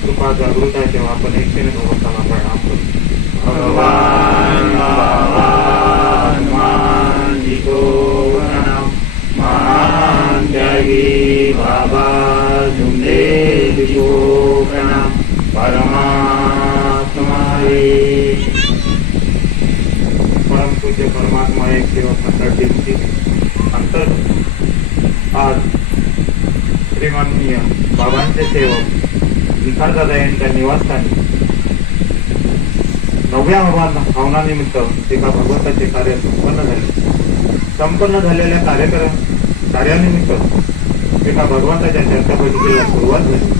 कृपा जागृत आहे तेव्हा आपण एकतेने भगवंताला प्रणाम करू भगवान हनुमान जी को प्रणाम महान त्यागी बाबा झुंदेव जी को प्रणाम परमात्मा रे परमपूज्य परमात्मा एक अंतर्गत आज श्रीमाननीय बाबांचे सेवक विखारदादा यांच्या निवासस्थानी नवव्या हवान हवनानिमित्त एका भगवंताचे कार्य संपन्न झाले. संपन्न झालेल्या कार्यक्रम कार्यानिमित्त एका भगवंताच्या चर्चा बैठकीला सुरुवात झाली.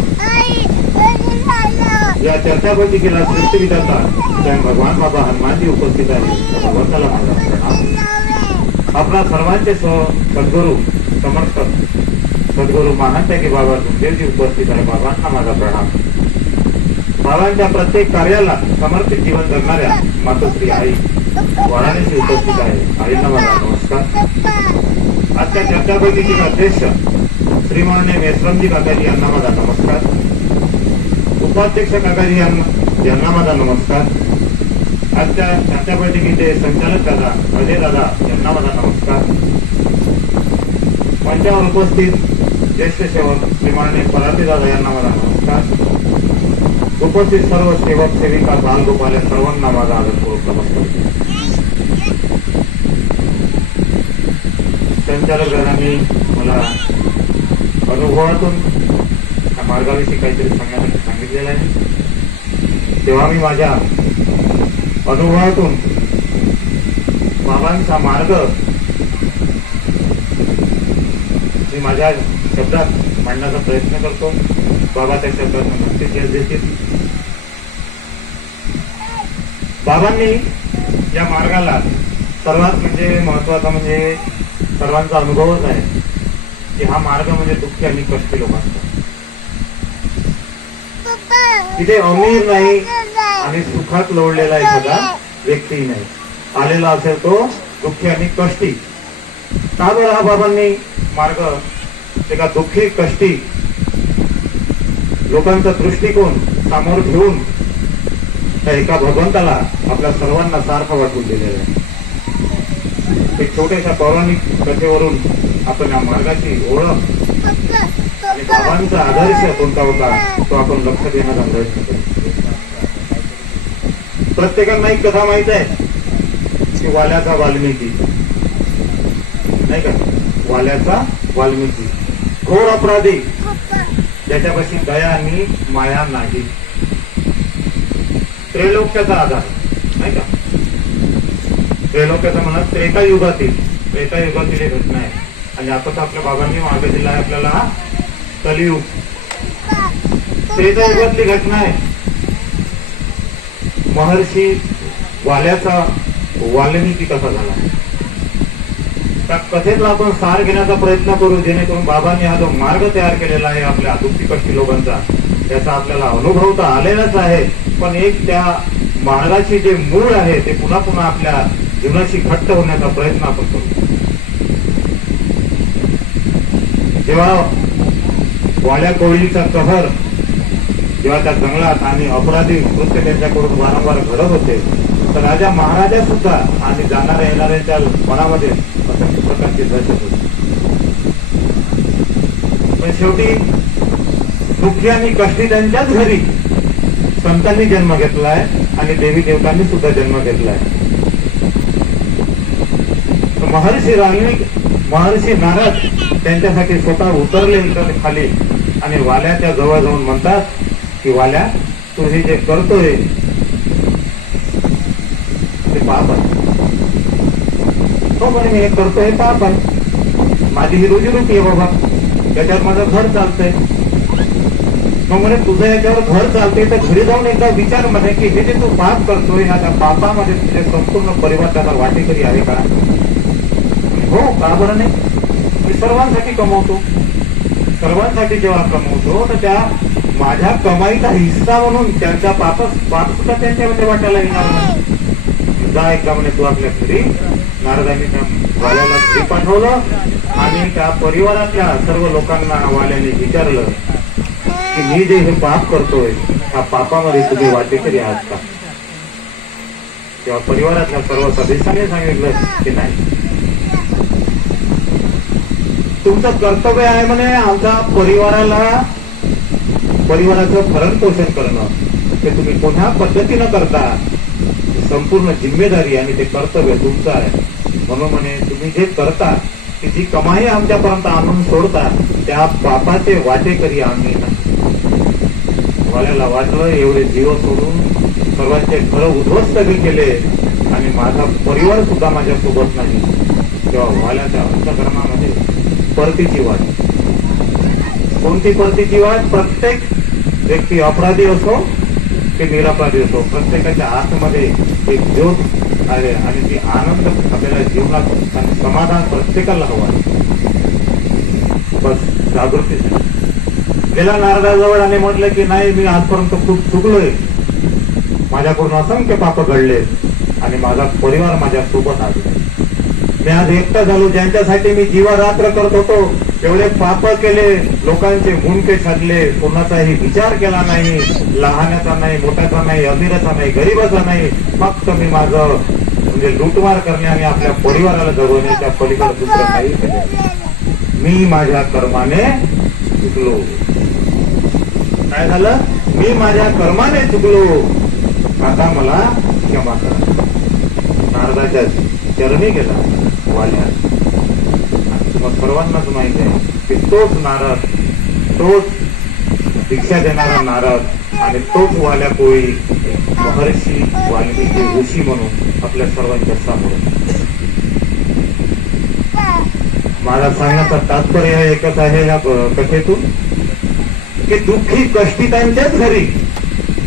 या चर्चा बैठकीला सृष्टीविधाता स्वयं भगवान बाबा हनुमानजी उपस्थित आहे भगवंताला माझा प्रणाम. आपला सर्वांचे स्व सद्गुरू समर्थक सद्गुरू महान की बाबा सुखदेवजी उपस्थित आहे. बाबांना माझा प्रणाम. बाबांच्या प्रत्येक कार्याला समर्पित जीवन जगणाऱ्या मातोश्री आई वाराणसी उपस्थित आहे. आईंना माझा नमस्कार. आजच्या चर्चा बैठकीचे अध्यक्ष श्रीमान्य मेश्रमजी काकाजी यांना माझा नमस्कार. उपाध्यक्ष काकाजी यांना यांना माझा नमस्कार. आजच्या चर्चा बैठकीचे संचालक दादा अजय दादा यांना माझा नमस्कार. मंचावर उपस्थित ज्येष्ठ सेवक श्रीमान्य पराती दादा यांना माझा नमस्कार. उपस्थित सर्व सेवक सेविका बालगोपाल या सर्वांना माझा आदरपूर्वक नमस्कार. संचालक दादांनी मला अनुभवातून त्या मार्गाविषयी काहीतरी सांगण्यासाठी सांगितलेलं आहे. तेव्हा मी माझ्या अनुभवातून बाबांचा मार्ग मी माझ्या शब्दात मांडण्याचा प्रयत्न करतो. बाबा त्या शब्दात नक्कीच यश देतील. बाबांनी या मार्गाला सर्वात म्हणजे महत्त्वाचा म्हणजे सर्वांचा अनुभवच आहे की हा मार्ग म्हणजे दुःखी आणि कष्टी लोकांचा. तिथे अमीर नाही आणि सुखात लोळलेला एखादा व्यक्ती नाही. आलेला असेल तो दुःखी आणि कष्टी. का बरं हा बाबांनी मार्ग एका दुःखी कष्टी लोकांचा दृष्टिकोन सामोर ठेवून त्या एका भगवंताला आपल्या सर्वांना सारखं वाटून दिलेलं आहे. एक छोट्याशा पौराणिक कथेवरून आपण या मार्गाची ओळख आणि बाबांचा आदर्श कोणता होता तो आपण लक्ष देण्याचा प्रयत्न करू. प्रत्येकांना एक कथा माहीत आहे. की वाल्याचा वाल्मिकी. नाही का? वाल्याचा वाल्मिकी. घोर अपराधी. ज्याच्यापाशी दया आणि माया नाही. त्रैलोक्याचा आधार. नाही का? त्रैलोक्याचा म्हणा त्रेता युगातील त्रेता युगातील एक घटना आहे. आणि आता तर आपल्या बाबांनी मागे दिला आहे आपल्याला. कलियुग. त्रेता युगातली घटना आहे. महर्षी वाल्याचा वाल्मिकी कसा झाला? त्या कथेतला आपण सार घेण्याचा प्रयत्न करू जेणेकरून बाबांनी हा जो मार्ग तयार केलेला आहे आपल्या दुःखी लोकांचा त्याचा आपल्याला अनुभव तर आलेलाच आहे पण एक त्या मार्गाचे जे मूळ आहे ते पुन्हा पुन्हा आपल्या जीवनाशी घट्ट होण्याचा प्रयत्न आपण करू. जेव्हा वाड्या कोळीचा कहर जेव्हा त्या जंगलात आणि अपराधी कृत्य त्यांच्याकडून वारंवार घडत होते तर राजा महाराजा सुद्धा आणि जाणाऱ्या येणाऱ्यांच्या मनामध्ये असंख्य प्रकारची दहशत होती. पण शेवटी दुःखी आणि कष्टी त्यांच्याच घरी संतांनी जन्म घेतलाय आणि देवी देवतांनी सुद्धा जन्म घेतलाय. महर्षी राणी महर्षी नारद त्यांच्यासाठी स्वतः उतरले खाली आणि वाल्याच्या जवळ जाऊन म्हणतात की तू हे जे करतोय ते पाप आहे. हो म्हणे मी हे करतोय पाप आहे. माझी ही रोजीरोटी आहे बाबा. त्याच्यावर माझं घर चालतंय. मग म्हणे तुझं याच्यावर घर चालतंय तर घरी जाऊन एकदा विचार म्हणे की हे जे तू पाप करतोय ह्या त्या पापामध्ये तुझे संपूर्ण परिवार त्याचा वाटेकरी आहे का? हो का बरं नाही? मी सर्वांसाठी कमवतो. सर्वांसाठी जेव्हा कमवतो तर त्या माझ्या कमाईचा हिस्सा म्हणून त्यांचा पाप पाप सुद्धा त्यांच्यामध्ये वाटायला येणार नाही. जा एकदा म्हणे तू आपल्या घरी नारदांनी त्या वाल्याला घरी पाठवलं आणि त्या परिवारातल्या सर्व लोकांना वाल्याने विचारलं की मी जे हे पाप करतोय त्या पापामध्ये तुम्ही वाटेकरी आहात का? तेव्हा परिवारातल्या सर्व सदस्यांनी सांगितलं की नाही. तुमचं कर्तव्य आहे म्हणे आमच्या परिवाराला परिवाराचं भरण पोषण करणं ते तुम्ही कोणत्या पद्धतीनं करता संपूर्ण जिम्मेदारी आणि ते कर्तव्य तुमचं आहे. म्हणून म्हणे तुम्ही जे करता की जी कमाई आमच्यापर्यंत आणून सोडता त्या पापाचे वाटेकरी आम्ही वाल्याला वाटलं एवढे जीव सोडून सर्वांचे घर उद्ध्वस्त बी केले आणि माझा परिवार सुद्धा माझ्या सोबत नाही. तेव्हा वाल्याच्या अंतकरणामध्ये परतीची वाट. कोणती परतीची वाट? प्रत्येक व्यक्ती अपराधी असो की निरपराधी असो प्रत्येकाच्या आतमध्ये एक ज्योत आहे आणि ती आनंद आपल्याला जीवनात आणि समाधान प्रत्येकाला हवं आहे. बस जागृती झाली. गेला नारदाजवळ आणि म्हटलं की नाही मी आजपर्यंत खूप चुकलोय माझ्याकडून असंख्य पाप घडले आणि माझा परिवार माझ्या सोबत आले मी आज एकटा झालो ज्यांच्यासाठी मी जीवा रात्र करत होतो एवढे पाप केले लोकांचे मुंडके छाडले कोणाचाही विचार केला नाही लहानाचा नाही मोठ्याचा नाही अमीराचा नाही गरीबाचा नाही फक्त मी माझं म्हणजे लुटमार करणे आणि आपल्या परिवाराला जगवण्याच्या पलीकडे दुसरं काही केलं नाही. मी माझ्या कर्माने चुकलो. काय झालं? मी माझ्या कर्माने चुकलो. आता मला क्षमा करा. नारदाच्या चरणी गेला. वाल्या. मग सर्वांनाच माहीत आहे की तोच नारद तोच दीक्षा देणारा नारद आणि तोच वाल्या कोळी महर्षी वाल्मिकी ऋषी म्हणून आपल्या सर्वांच्या समोर माझा सांगण्याचा तात्पर्य एकच आहे या कथेतून की दुःखी कष्टितांच्याच घरी.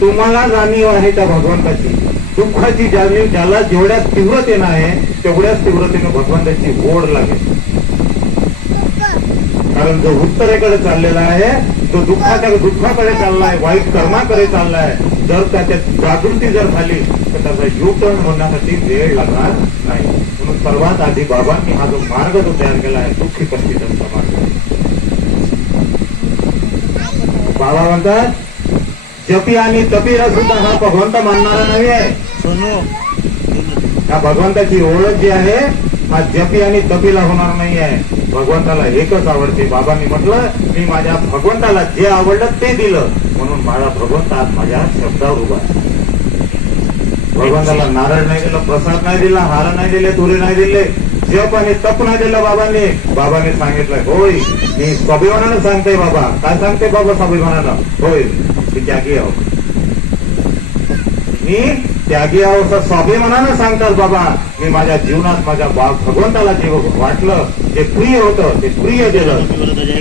तुम्हाला जाणीव आहे त्या भगवंताची. दुःखाची जाणीव ज्याला जेवढ्या तीव्रतेनं आहे तेवढ्याच तीव्रतेनं भगवंताची ओढ लागेल. कारण जो उत्तरेकडे चाललेला आहे तो दुःखाच्या दुःखाकडे चाललाय वाईट कर्माकडे चाललाय जर त्याच्यात जागृती जर झाली तर त्याचा युटर्न होण्यासाठी वेळ लागणार नाही. म्हणून सर्वात आधी बाबांनी हा जो मार्ग जो तयार केला आहे दुःखी कष्टितांचा मार्ग. बाबा म्हणतात जपी आणि तपीला सुद्धा हा भगवंत मानणारा नाही आहे या भगवंताची ओळख जी आहे हा जपी आणि तपीला होणार नाही आहे भगवंताला एकच आवडते. बाबांनी म्हटलं मी माझ्या भगवंताला जे आवडलं ते दिलं. म्हणून माझा भगवंत आज माझ्या शब्दावर उभा आहे. भगवंताला नारळ नाही दिलं प्रसाद नाही दिला हार नाही दिले तुरे नाही दिले जप आणि तप नाही दिलं बाबांनी. बाबांनी सांगितलं होय मी स्वाभिमानानं सांगते बाबा. काय सांगते बाबा स्वाभिमानानं? होय मी त्यागी आहो. मी त्यागी आहो असं स्वाभिमानानं सांगतात बाबा मी माझ्या जीवनात माझ्या भगवंताला जे वाटलं जे प्रिय होतं ते प्रिय दिलं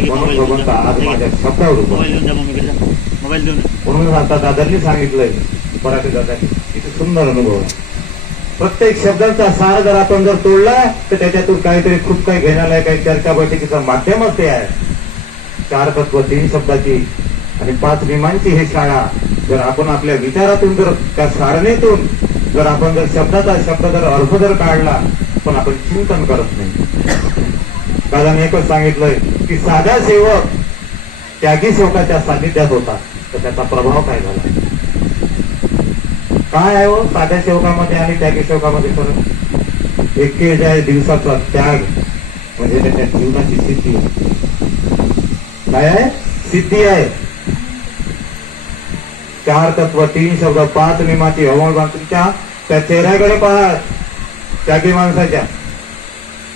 म्हणून भगवंत आज माझ्या शब्दावर म्हणून आता दादांनी सांगितलंय मराठी दादा किती सुंदर अनुभव आहे. प्रत्येक शब्दांचा सार जर आपण जर तोडला तर त्याच्यातून काहीतरी खूप काही घेण्याला काही चर्चा बैठकीचं माध्यमच ते आहे. चार तत्व तीन शब्दाची आणि पाच नियमांची ही शाळा जर आपण आपल्या विचारातून जर त्या सारणीतून जर आपण जर शब्दाचा शब्द जर अर्थ जर काढला पण आपण चिंतन करत नाही. दादाने एकच सांगितलंय की साधा सेवक त्यागी सेवकाच्या सान्निध्यात होता तर त्याचा प्रभाव काय झाला? काय आहे हो साध्या सेवकामध्ये आणि त्यागी सेवकामध्ये फरक? एक्केचाळीस दिवसाचा त्याग म्हणजे त्याच्या जीवनाची सिद्धी काय आहे? सिद्धी आहे. चार तत्व तीन शब्द पाच निमाची हवामान तुमच्या त्या चेहऱ्याकडे पहा त्यागी माणसाच्या.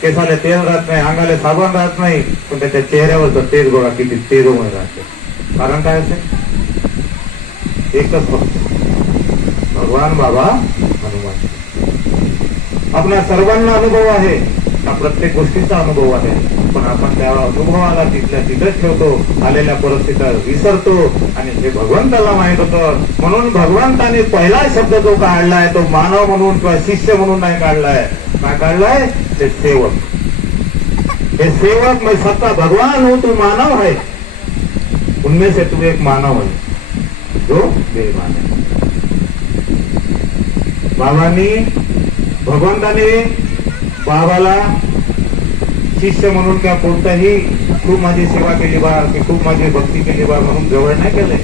केसाला तेल राहत नाही अंगाला साबण राहत नाही पण त्याच्या चेहऱ्यावर तेज बघा किती तेजोमय राहते. कारण काय असेल? एकच फक्त. भगवान बाबा हनुमान. आपल्या सर्वांना अनुभव आहे. हा प्रत्येक गोष्टीचा अनुभव आहे. पण आपण त्या अनुभवाला तिथल्या तिथेच ठेवतो. आलेल्या परिस्थितीत विसरतो. आणि हे भगवंताला माहीत होतं. म्हणून भगवंताने पहिला शब्द जो काढलाय तो मानव म्हणून किंवा शिष्य म्हणून नाही काढलाय. काय काढलाय? ते सेवक. हे सेवक मी सत्ता भगवान हो तू मानव है उनमें से तू एक मानव है जो बेमान है बाबांनी भगवंताने बाबाला शिष्य म्हणून किंवा कोणताही खूप माझी सेवा केली बा की खूप माझी भक्ती केली बा म्हणून जवळ नाही केलंय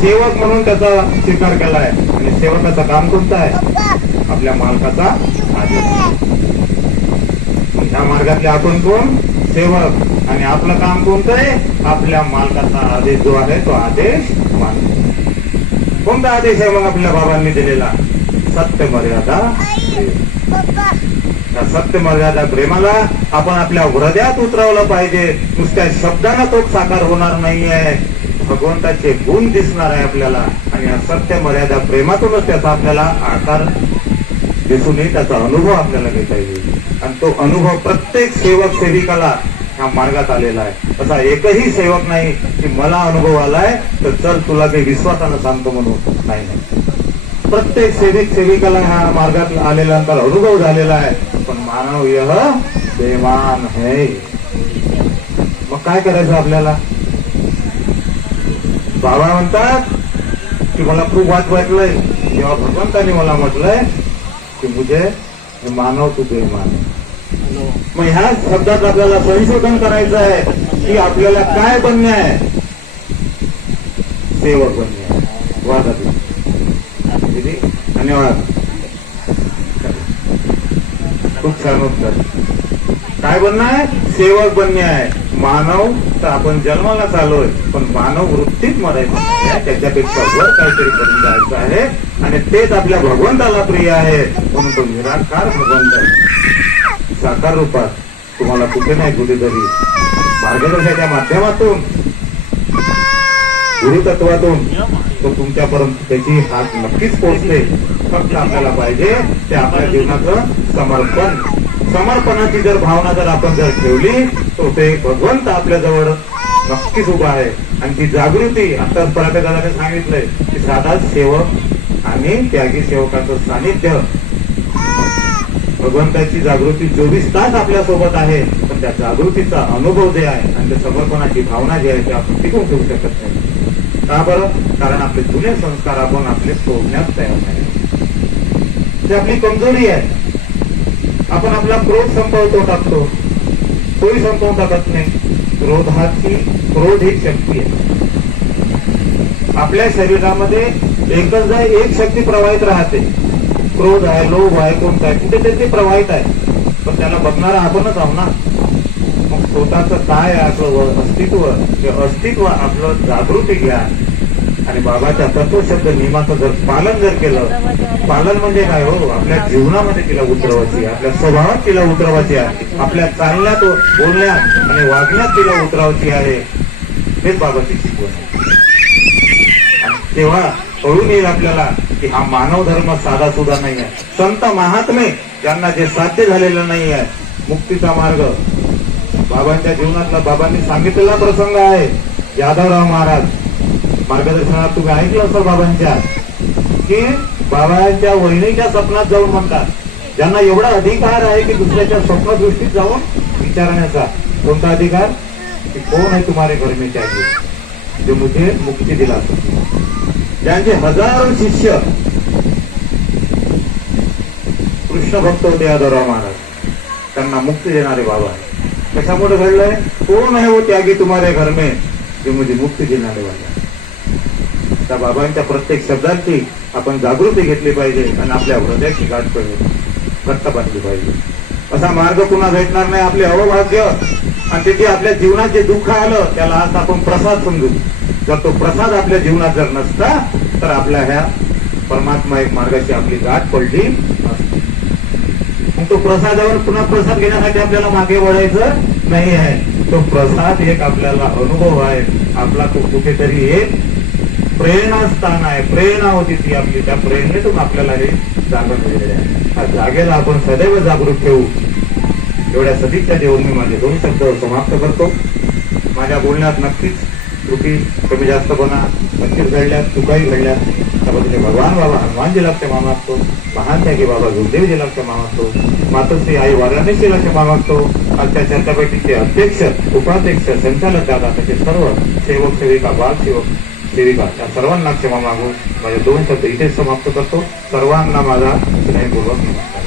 सेवक म्हणून त्याचा स्वीकार केलाय आणि सेवकाचं काम कोणतं आहे? आपल्या मालकाचा आदेश मग ह्या मार्गातले आपण कोण? सेवक. आणि आपलं काम कोणतं आहे? आपल्या मालकाचा आदेश जो आहे तो आदेश मानतो कोणता आदेश आहे मग आपल्या बाबांनी दिलेला? सत्य मर्यादा. त्या सत्य मर्यादा प्रेमाला आपण आपल्या हृदयात उतरवलं पाहिजे. नुसत्या शब्दानं तो साकार होणार नाहीये. भगवंताचे गुण दिसणार आहे आपल्याला. आणि या सत्य मर्यादा प्रेमातूनच त्याचा आपल्याला आकार दिसून येईल त्याचा अनुभव आपल्याला घेता येईल. आणि तो अनुभव प्रत्येक सेवक सेविकाला ह्या मार्गात आलेला आहे. असा एकही सेवक नाही की मला अनुभव आलाय तर चल तुला ते विश्वासानं सांगतो म्हणून. नाही नाही. प्रत्येक सेविक सेविकाला ह्या मार्गात आलेल्यानंतर अनुभव झालेला आहे. पण मानव यह बेमान है. मग काय करायचं आपल्याला? बाबा म्हणतात की मला खूप वाट वाटलंय. तेव्हा भगवंताने मला म्हटलंय की मुझे हे मानव तू बेमान मग ह्या शब्दात आपल्याला संशोधन करायचं आहे की आपल्याला काय बनणे आहे? सेवक बनणे आहे. वादात दिदी धन्यवाद. खूप छान उत्तर. काय बनणं आहे? सेवक बनणे आहे. मानव तर आपण जन्माला चाललोय पण मानव वृत्तीत मरायचं त्याच्यापेक्षा वर काहीतरी करून जायचं आहे. आणि तेच आपल्या भगवंताला प्रिय आहे. म्हणून तो निराकार भगवंत साकार रूपात तुम्हाला कुठे नाही कुठेतरी मार्गदर्शनाच्या माध्यमातून गुरुतत्वातून तो तुमच्यापर्यंत त्याची हात नक्कीच पोहोचले फक्त आपल्याला पाहिजे ते आपल्या जीवनाचं समर्पण. समर्पणाची जर भावना जर आपण जर ठेवली तर ते भगवंत आपल्या जवळ नक्कीच उभा आहे. आणि ती जागृती आता पराठे दादाने सांगितलंय की साधा सेवक आणि त्यागी सेवकाचं सानिध्य. भगवंताची जागृती चोवीस तास आपल्यासोबत आहे पण त्या जागृतीचा अनुभव जे आहे आणि त्या समर्पणाची भावना जी आहे ते आपण टिकून ठेवू शकत नाही. का बरं? कारण आपले जुने संस्कार आपण आपले सोडण्यास तयार नाही. ते आपली कमजोरी आहे. आपण आपला क्रोध संपवतो टाकतो. तोही संपवून टाकत नाही? क्रोधाची क्रोध ही शक्ती आहे. आपल्या शरीरामध्ये एकच एक शक्ती प्रवाहित राहते. क्रोध आहे लोभ आहे कोणता आहे? कुठे ते प्रवाहित आहे. पण त्याला बघणारा आपणच आहो ना. मग स्वतःचं काय आपलं अस्तित्व? ते अस्तित्व आपलं जागृती घ्या. आणि बाबाच्या तत्वशब्द नियमाचं जर पालन जर केलं पालन म्हणजे काय हो? आपल्या जीवनामध्ये तिला उतरवायची आपल्या स्वभावात तिला उतरवायची आहे आपल्या चालण्यात बोलण्यात आणि वागण्यात तिला उतरवायची आहे. हेच बाबाची शिकवण आणि तेव्हा कळून येईल आपल्याला की हा मानव धर्म साधा सुद्धा नाही आहे. संत महात्मे ज्यांना जे साध्य झालेलं नाही आहे मुक्तीचा मार्ग बाबांच्या जीवनातला बाबांनी सांगितलेला प्रसंग आहे यादवराव महाराज. मार्गदर्शनात तुम्ही ऐकलं असं बाबांच्या की बाबांच्या वहिनीच्या स्वप्नात जाऊन म्हणतात ज्यांना एवढा अधिकार आहे की दुसऱ्याच्या स्वप्नदृष्टीत जाऊन विचारण्याचा. कोणता अधिकार? की कोण आहे तुम्हारे घर में चाहिए जो मुझे मुक्ती दिला ज्यांचे हजारो शिष्य कृष्ण भक्त होते यादवराव महाराज. त्यांना मुक्ती देणारे बाबा कशामुळे घडलंय? कोण आहे वो त्यागी तुम्हारे घर में? जो मुझे म्हणजे मुक्ती देणारे वाला त्या बाबांच्या प्रत्येक शब्दांची आपण जागृती घेतली पाहिजे आणि आपल्या हृदयाची गाठ पाहिजे घट्ट बांधली पाहिजे. असा मार्ग पुन्हा भेटणार नाही. आपले अवभाग्य आणि त्याची आपल्या जीवनात जे दुःख आलं त्याला आज आपण प्रसाद समजू. जर तो प्रसाद आपल्या जीवनात जर नसता तर आपल्या ह्या परमात्मा एक मार्गाची आपली गाठ पडली असते तो प्रसादावर पुन्हा प्रसाद घेण्यासाठी आपल्याला मागे वळायचं नाही आहे. तो प्रसाद एक आपल्याला अनुभव आहे. आपला कुठेतरी एक प्रेरणास्थान आहे. प्रेरणा होती ती आपली. त्या प्रेरणेतून आपल्याला हे जागा मिळलेली आहे. त्या जागेला आपण सदैव जागृत ठेवू. एवढ्या सदिच्छा देऊन मी माझे दोन शब्द समाप्त करतो. माझ्या बोलण्यात नक्कीच त्रुटी कमी जास्त बना नक्कीच घडल्यात चुकाही घडल्यात. त्यामध्ये भगवान बाबा हनुमानजीला क्षमा मागतो महान त्यागी बाबा गुरुदेवजीला क्षमा मागतो मातोश्री आई वाराणसीला क्षमा मागतो आजच्या चर्चा बैठकीचे अध्यक्ष उपाध्यक्ष संचालक दादा त्याचे सर्व सेवक सेविका बाल सेवक सेविका त्या सर्वांना क्षमा मागू माझे दोन शब्द इथेच समाप्त करतो. सर्वांना माझा स्नेहपूर्वक नमस्कार.